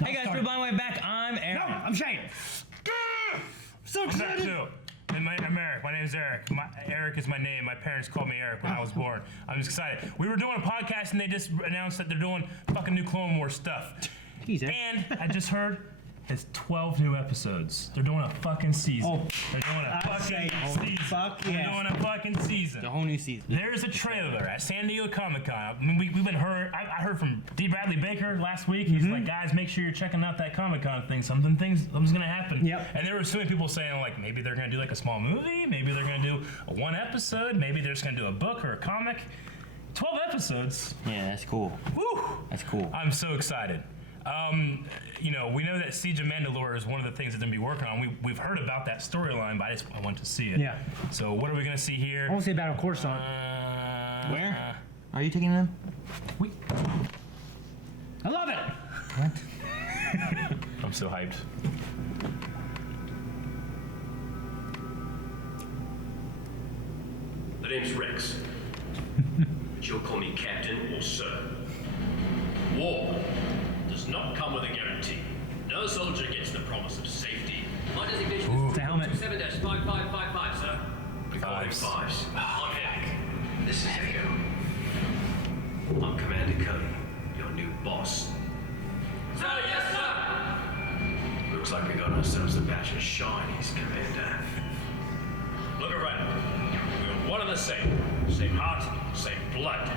Hey guys, we're by my way back. I'm Eric. No, I'm Shane. So excited. I'm Eric. My name's Eric. Eric is my name. My parents called me Eric when I was born. I'm just excited. We were doing a podcast and they just announced that they're doing fucking new Clone Wars stuff. Jesus. And I just heard it's 12 new episodes. They're doing a fucking season. Oh, they're doing a fucking season. Fuck They're yeah. doing a fucking season. The whole new season. There's a trailer at San Diego Comic-Con. I mean, we've been heard. I heard from D. Bradley Baker last week. He's like, guys, make sure you're checking out that Comic-Con thing. Something's gonna happen. Yep. And there were so many people saying like, maybe they're gonna do like a small movie. Maybe they're gonna do a one episode. Maybe they're just gonna do a book or a comic. 12 episodes. Yeah, that's cool. Woo! That's cool. I'm so excited. You know, we know that Siege of Mandalore is one of the things that they're gonna be working on. We've heard about that storyline, but I want to see it. Yeah. So what are we gonna see here? I want to say Battle Coruscant. Where? Are you taking them? I love it. I'm so hyped. The name's Rex. But you'll call me Captain or Sir. War does not come with a guarantee. No soldier gets the promise of safety. My designation It's a helmet. 27-5555, sir. We call him Fives. Fives. I'm Eric. This is Hevio. I'm Commander Cody, your new boss. Sir, yes, sir! Looks like we got ourselves a batch of shinies, Commander. Look around. We're one and the same. Same heart, same blood.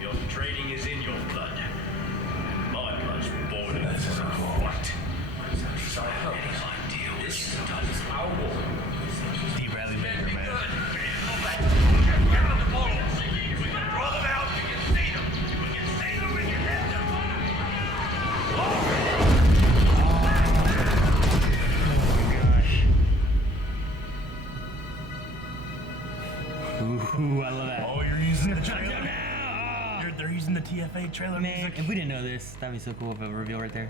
Your trading is in your blood. And my blood's boiling. That's what. So I hope any idea this is our war. D. Bradley Baker, man. Get on the ball. We can draw them out. We can see them. We can see them. We can hit them. Ooh, I love that. Oh, you're using the trailer. They're using the TFA trailer Man, music. if we didn't know this, that'd be so cool if a reveal right there.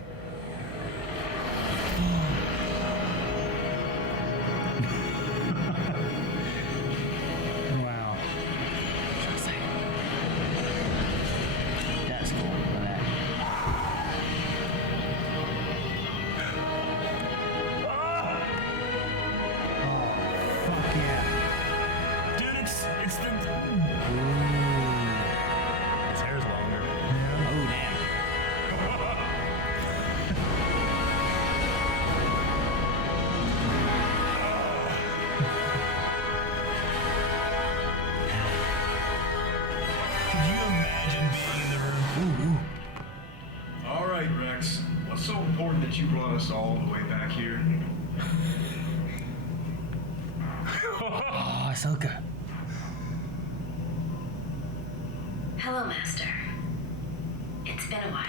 Wow. So excited. That's cool. Look at that. Fuck yeah. Dude, it's the. His hair's longer. Oh, damn. Could you imagine being in the room? All right, Rex. What's so important that you brought us all the way back here? Oh, Ahsoka. Hello, Master. It's been a while.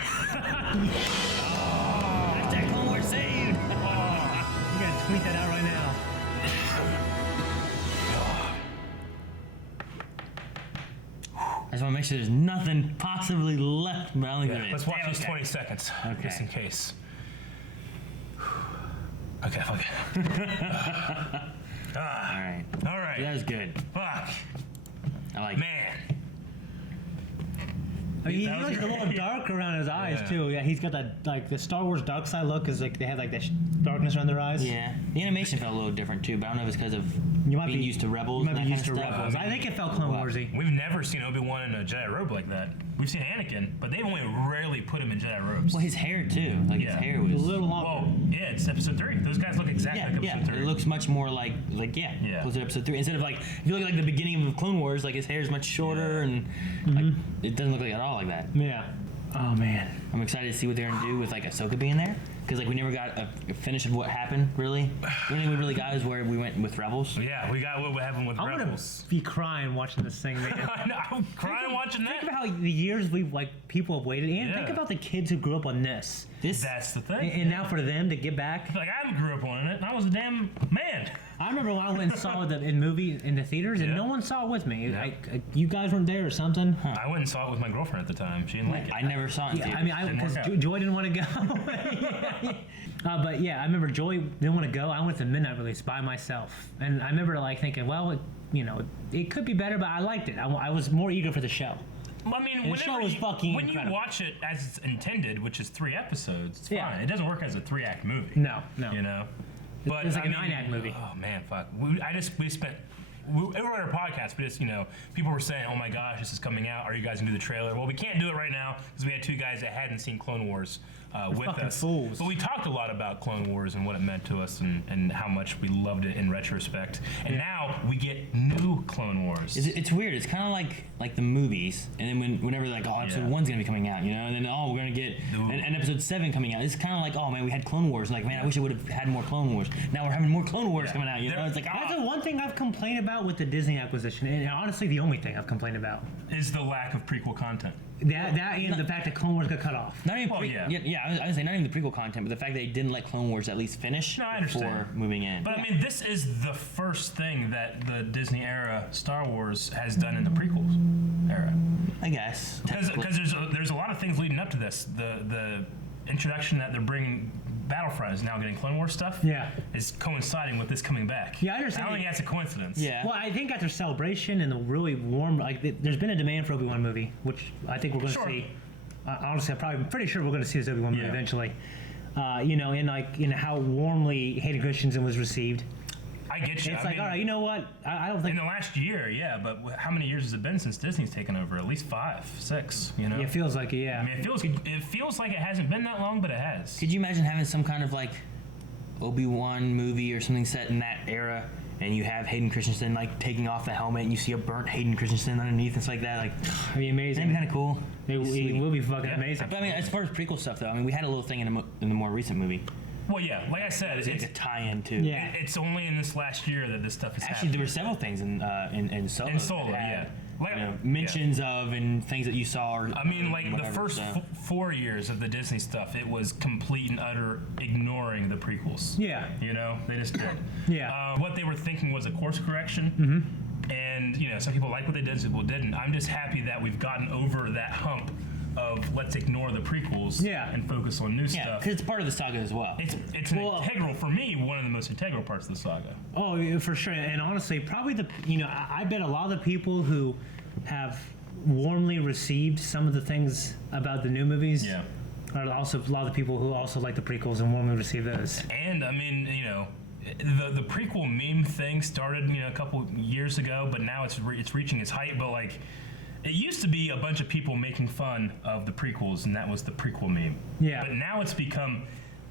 Hashtag Clone Wars saved. I'm gonna tweet that out right now. I just want to make sure there's nothing possibly left. But I don't think there is. Let's watch Damn, these okay. 20 seconds. Okay. Just in case. Okay, fuck it. All right. All right. That was good. Fuck. I like it. Man. I mean, he That was looks a little great. dark around his eyes Yeah. too. Yeah, he's got that like the Star Wars dark side look. Is like they have like that darkness around their eyes. Yeah, the animation felt a little different too, but I don't know if it's because of You might being be used to Rebels. You might and be that used to kind of stuff. Rebels. I think it felt Clone Well, Warsy. We've never seen Obi-Wan in a Jedi robe like that. We've seen Anakin, but they've only rarely put him in Jedi robes. Well, his hair too. Like Yeah. his hair A was. little Well, longer. yeah, it's episode 3. Those guys look exactly Yeah, like yeah. episode 3. It looks much more like Yeah. closer to episode 3. Instead of like, if you look at like the beginning of Clone Wars, like his hair is much shorter and like it doesn't look like at all like that. Yeah. Oh man. I'm excited to see what they're gonna do with like Ahsoka being there, because like we never got a finish of what happened. Really, the only thing we really got is where we went with Rebels. Yeah, we got what happened with I'm Rebels. gonna be crying watching this thing, man. I know, I'm crying watching Think that. about how the years we've like people have waited, and Yeah. think about the kids who grew up on this. This That's the thing. And now for them to get back, Like, I grew up on it, and I was a damn man. I remember when I went and saw it in the theaters, and Yeah. no one saw it with me. Yeah. Like you guys weren't there or something. I went and saw it with my girlfriend at the time. She didn't like it. I never saw it. In Yeah, I theaters. mean, Didn't because work out. Joy didn't want to go. But yeah, I remember Joy didn't want to go. I went to the midnight release by myself, and I remember like thinking, well, it could be better, but I liked it. I was more eager for the show. I mean, And the show was fucking when incredible. you watch it as it's intended, which is 3 episodes, it's Yeah. fine. It doesn't work as a 3-act movie. No. You know? But It's like I a mean, 9-act movie. Oh man, fuck. We were on our podcast, but just, people were saying, oh my gosh, this is coming out. Are you guys gonna do the trailer? Well, we can't do it right now because we had 2 guys that hadn't seen Clone Wars with fucking us. fools. But we talked a lot about Clone Wars and what it meant to us and how much we loved it in retrospect. And now we get new Clone Wars. It's weird. It's kind of like the movies, and then whenever like episode 1's gonna be coming out, and then we're gonna get an episode 7 coming out. It's kind of like, oh man, we had Clone Wars. Like, man, I wish I would have had more Clone Wars. Now we're having more Clone Wars coming out. It's like, That's the one thing I've complained about with the Disney acquisition, and honestly, the only thing I've complained about. Is the lack of prequel content. That and the fact that Clone Wars got cut off. not even Oh, yeah. I would say not even the prequel content, but the fact they didn't let Clone Wars at least finish No, I understand. before moving in. But I mean, this is the first thing that the Disney era Star Wars has done in the prequels era. I guess Because there's a lot of things leading up to this. The introduction that they're bringing, Battlefront is now getting Clone Wars stuff. Yeah. Is coinciding with this coming back. Yeah, I understand. I don't think that's a coincidence. Yeah. Well, I think after Celebration and the really warm, there's been a demand for Obi-Wan movie, which I think we're going to Sure. see. Honestly, I'm pretty sure we're going to see this Obi-Wan movie Yeah. eventually. And how warmly Hayden Christensen was received. I get you. It's I like, mean, all right, you know what? I don't in think the last year, yeah, but how many years has it been since Disney's taken over? At least 5, 6. it feels like it. Yeah. I mean, it feels like it hasn't been that long, but it has. Could you imagine having some kind of like Obi-Wan movie or something set in that era, and you have Hayden Christensen like taking off the helmet, and you see a burnt Hayden Christensen underneath? It's like that. Like, It'd be amazing. that'd be kind of cool. It will be fucking Yeah. amazing. But I mean, as far as prequel stuff, though, I mean, we had a little thing in the more recent movie. Well, yeah, like I said, It's like it's, a tie-in too. Yeah. it's only in this last year that this stuff is Actually, happening. there were several things in Solo. In Solo, that had, yeah. Like, mentions of and things that you saw. Or, I mean, like the whatever, first so. 4 years of the Disney stuff, it was complete and utter ignoring the prequels. Yeah. They just did. Yeah. What they were thinking was a course correction. Mm-hmm. And some people like what they did, some people didn't. I'm just happy that we've gotten over that hump of let's ignore the prequels and focus on new Yeah, stuff. because it's part of the saga as well. It's an integral, for me, one of the most integral parts of the saga. Oh, yeah, for sure. And honestly, probably I bet a lot of the people who have warmly received some of the things about the new movies Yeah. are also a lot of the people who also like the prequels and warmly receive those. And I mean, the prequel meme thing started, a couple years ago, but now it's reaching its height. But like, it used to be a bunch of people making fun of the prequels, and that was the prequel meme. Yeah. But now it's become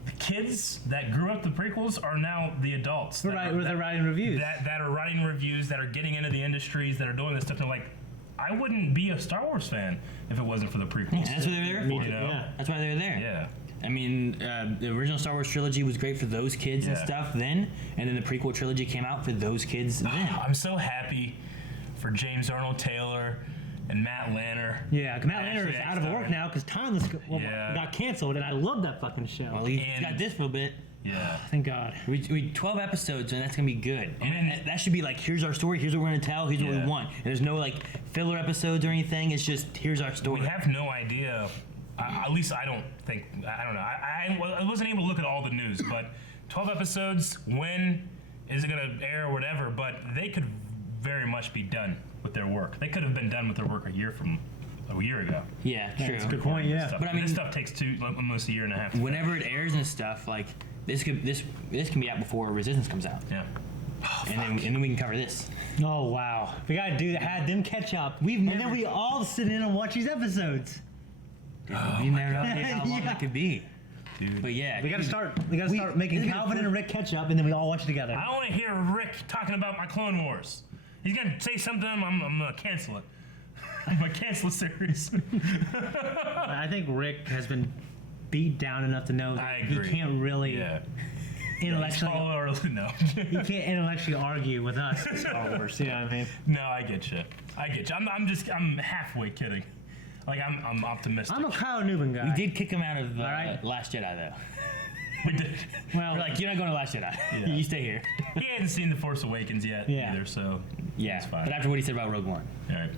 the kids that grew up the prequels are now the adults. that Right, are- where they're writing reviews. That are writing reviews, that are getting into the industries, that are doing this stuff. They're like, I wouldn't be a Star Wars fan if it wasn't for the prequels. Yeah, that's what they were there for. You know? Yeah. That's why they were there. Yeah. I mean, the original Star Wars trilogy was great for those kids and Yeah. stuff then, and then the prequel trilogy came out for those kids then. I'm so happy for James Arnold Taylor and Matt Lanner. Yeah, Matt Lanner Ashley is out of Eckstein. work now because Timeless Yeah. got canceled, and I love that fucking show. Well, he's And- got this for a bit. Yeah. Thank God. We 12 episodes, and that's gonna be good. And And- that should be like, here's our story, here's what we're gonna tell, here's what Yeah. we want. And there's no like filler episodes or anything. It's just here's our story. We have no idea. At least I don't think. I don't know. I wasn't able to look at all the news, but 12 episodes. When is it going to air or whatever? But they could very much be done with their work. They could have been done with their work a year ago. Yeah, true. That's a good point. Yeah. Stuff. But I mean- this stuff takes almost a year and a half. Whenever it airs and stuff, like this can be out before Resistance comes out, Yeah. and then we can cover this. Oh wow, we gotta do that. Had them catch up. And then we all sit in and watch these episodes. You never know how long Yeah. it could be. Dude. But yeah, We gotta start. We gotta start making Calvin and Rick catch up, and then we all watch it together. I don't want to hear Rick talking about my Clone Wars. He's gonna say something. I'm gonna cancel it. I'm gonna cancel the series. I think Rick has been beat down enough to know that I he agree. can't really Yeah. intellectually. No. He can't intellectually argue with us in Star Wars. You know what I mean? No, I get you. I'm halfway kidding. Like I'm optimistic. I'm a Kyle Newman guy. we did kick him out of right. Last Jedi though. We did. Well, We're like, you're not going to Last Jedi. Yeah. You stay here. He hadn't seen The Force Awakens yet Yeah. either, so Yeah, it's fine. but after what he said about Rogue One, All right.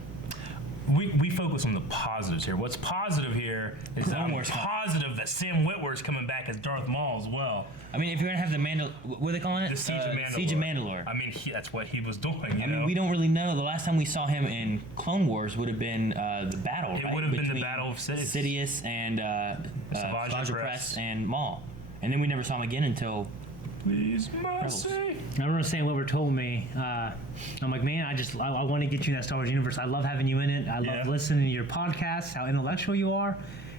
We focus on the positives here. What's positive here is that Clone I'm Wars. positive that Sam Witwer's coming back as Darth Maul as well. well. I mean, if you're gonna have the what are they calling it? The Siege of Mandalore. Siege of Mandalore. I mean, that's what he was doing. You I know? mean, we don't really know. The last time we saw him in Clone Wars would have been the battle. It right? would have been the Between Battle of Sidious. Sidious and Savage Savage Press. Press and Maul, and then we never saw him again until. Please mercy. I remember saying what were told me. I'm like, man, I want to get you in that Star Wars universe. I love having you in it. I love Yeah. listening to your podcasts, how intellectual you are.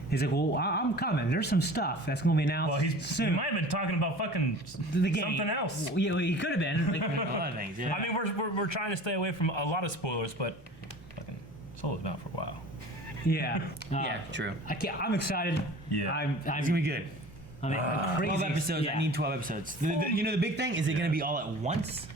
He's like, well, I'm coming. There's some stuff that's going to be announced Well, he soon. might have been talking about fucking The game. something else. Well, yeah, well, he could have been. Like, A lot of things. Yeah. I mean, we're trying to stay away from a lot of spoilers, but fucking Solo's been out for a while. yeah. Yeah, true. I'm excited. Yeah. I'm It's gonna be good. I mean, crazy. 12 episodes. Yeah. I need 12 episodes. You know the big thing is it gonna be all at once,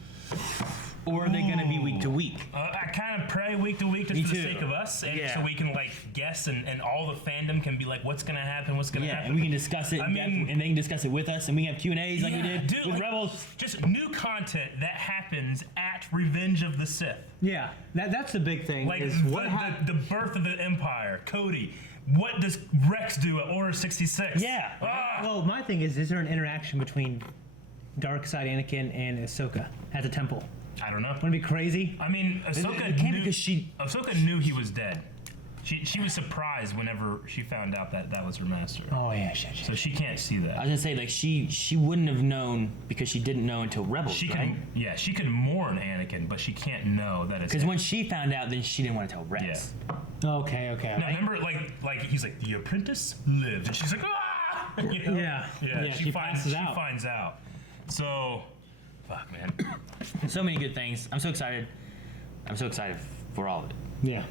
or are they gonna be week to week? I kind of pray week to week just Me for the too. sake of us, and Yeah. so we can like guess, and all the fandom can be like, what's gonna happen, what's gonna Yeah, happen. and we can discuss it, I in depth, mean- and they can discuss it with us, and we can have Q&As like we Yeah, did dude, with like, Rebels. Just new content that happens at Revenge of the Sith. Yeah, that's the big thing. Like is what the birth of the Empire, Cody. What does Rex do at Order 66? Yeah. Ah! Well, my thing is there an interaction between Darkseid Anakin and Ahsoka at the temple? I don't know. Wouldn't it be crazy? I mean, Ahsoka it can't knew, because Ahsoka knew he was dead. She was surprised whenever she found out that was her master. Oh yeah, shit. So she can't see I that. was gonna say like she wouldn't have known because she didn't know until Rebels, She right? can, she can mourn Anakin, but she can't know that it's. Because when she found out, then she didn't want to tell Rex. Okay. No, remember, like he's like, the apprentice lived, and she's like, ah! You know? Yeah. Yeah. Yeah, She she finds passes out. She finds out. So, fuck, man. So many good things. I'm so excited. I'm so excited for all of it. Yeah.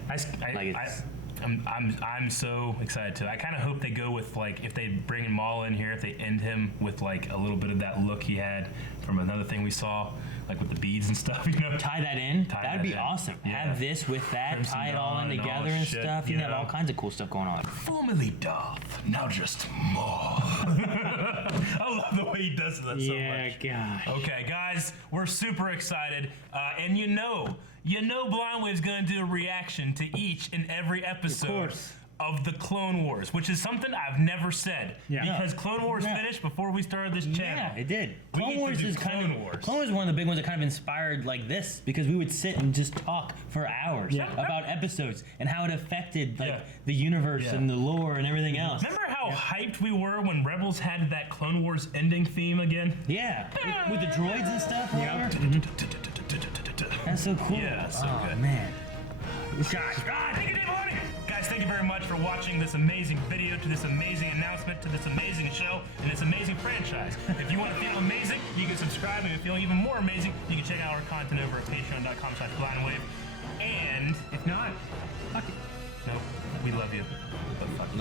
I'm so excited too. I kind of hope they go with like if they bring Maul in here, if they end him with like a little bit of that look he had from another thing we saw, like with the beads and stuff. You know, Tie that in. Tie That'd that be in. awesome. Yeah. Have this with that, Crimson tie it all in Dawn and all together that and shit, stuff. You you can have know? all kinds of cool stuff going on. formerly Darth, now just more. I love the way he does that so Yeah, much. gosh. Okay, guys, we're super excited, and you know, Blind Wave's gonna do a reaction to each and every episode course. of the Clone Wars, which is something I've never said. Yeah. Because Clone Wars Yeah. finished before we started this channel. Yeah, it did. We Clone get to Wars do is kind Clone of Wars. Clone Wars is one of the big ones that kind of inspired like this because we would sit and just talk for hours Yeah. about episodes and how it affected like Yeah. the universe Yeah. and the lore and everything else. Remember how hyped we were when Rebels had that Clone Wars ending theme again? Yeah, with the droids and stuff. Remember? That's so cool. Yeah, so oh, good. man. Thank you, Dave Maloney. Guys, thank you very much for watching this amazing video, to this amazing announcement, to this amazing show, and this amazing franchise. If you want to feel amazing, you can subscribe, and if you feel even more amazing, you can check out our content over at patreon.com/blindwave. And If not, fuck it. no, we love you, but fuck you.